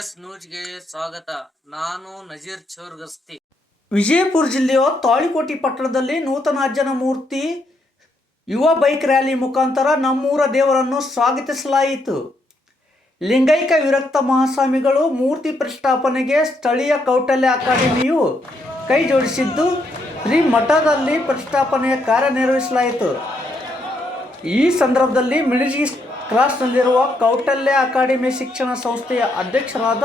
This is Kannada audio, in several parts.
ಡಿಎಂಎಸ್ ನ್ಯೂಸ್ಗೆ ಸ್ವಾಗತ. ನಾನು ನಜೀರ್ ಚೋರ್ಗಸ್ತಿ. ವಿಜಯಪುರ ಜಿಲ್ಲೆಯ ತಾಳಿಕೋಟಿ ಪಟ್ಟಣದಲ್ಲಿ ನೂತನ ಅಜ್ಜನ ಮೂರ್ತಿ ಯುವ ಬೈಕ್ ರ್ಯಾಲಿ ಮುಖಾಂತರ ನಮ್ಮೂರ ದೇವರನ್ನು ಸ್ವಾಗತಿಸಲಾಯಿತು. ಲಿಂಗೈಕ ವಿರಕ್ತ ಮಹಾಸ್ವಾಮಿಗಳು ಮೂರ್ತಿ ಪ್ರತಿಷ್ಠಾಪನೆಗೆ ಸ್ಥಳೀಯ ಕೌಟಲ್ಯ ಅಕಾಡೆಮಿಯು ಕೈ ಜೋಡಿಸಿದ್ದು, ಶ್ರೀ ಮಠದಲ್ಲಿ ಪ್ರತಿಷ್ಠಾಪನೆಯ ಕಾರ್ಯನಿರ್ವಹಿಸಲಾಯಿತು ಈ ಸಂದರ್ಭದಲ್ಲಿ ಮಿಣಿಜಿ ಕ್ರಾಸ್ನಲ್ಲಿರುವ ಕೌಟಲ್ಯ ಅಕಾಡೆಮಿ ಶಿಕ್ಷಣ ಸಂಸ್ಥೆಯ ಅಧ್ಯಕ್ಷರಾದ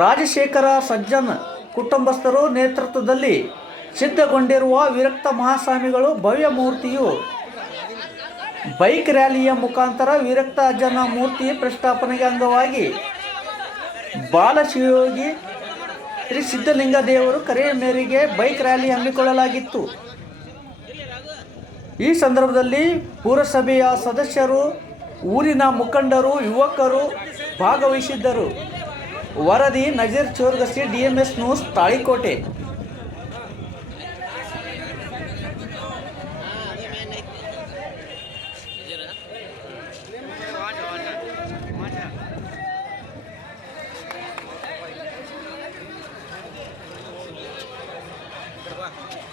ರಾಜಶೇಖರ ಸಜ್ಜನ್ ಕುಟುಂಬಸ್ಥರು ನೇತೃತ್ವದಲ್ಲಿ ಸಿದ್ಧಗೊಂಡಿರುವ ವಿರಕ್ತ ಮಹಾಸ್ವಾಮಿಗಳು ಭವ್ಯ ಮೂರ್ತಿಯು ಬೈಕ್ ರ್ಯಾಲಿಯ ಮುಖಾಂತರ ವಿರಕ್ತ ಅಜ್ಜನ ಮೂರ್ತಿ ಪ್ರತಿಷ್ಠಾಪನೆಗೆ ಅಂಗವಾಗಿ ಬಾಲಶಿವಯೋಗಿ ಶ್ರೀ ಸಿದ್ಧಲಿಂಗ ದೇವರು ಕರೆಯ ಮೇರೆಗೆ ಬೈಕ್ ರ್ಯಾಲಿ ಹಮ್ಮಿಕೊಳ್ಳಲಾಗಿತ್ತು. ಈ ಸಂದರ್ಭದಲ್ಲಿ ಪುರಸಭೆಯ ಸದಸ್ಯರು, ಊರಿನ ಮುಖಂಡರು, ಯುವಕರು ಭಾಗವಹಿಸಿದ್ದರು ವರದಿ Nazeer ಚೋರ್ಗಸಿ D M S news Talikote Thank.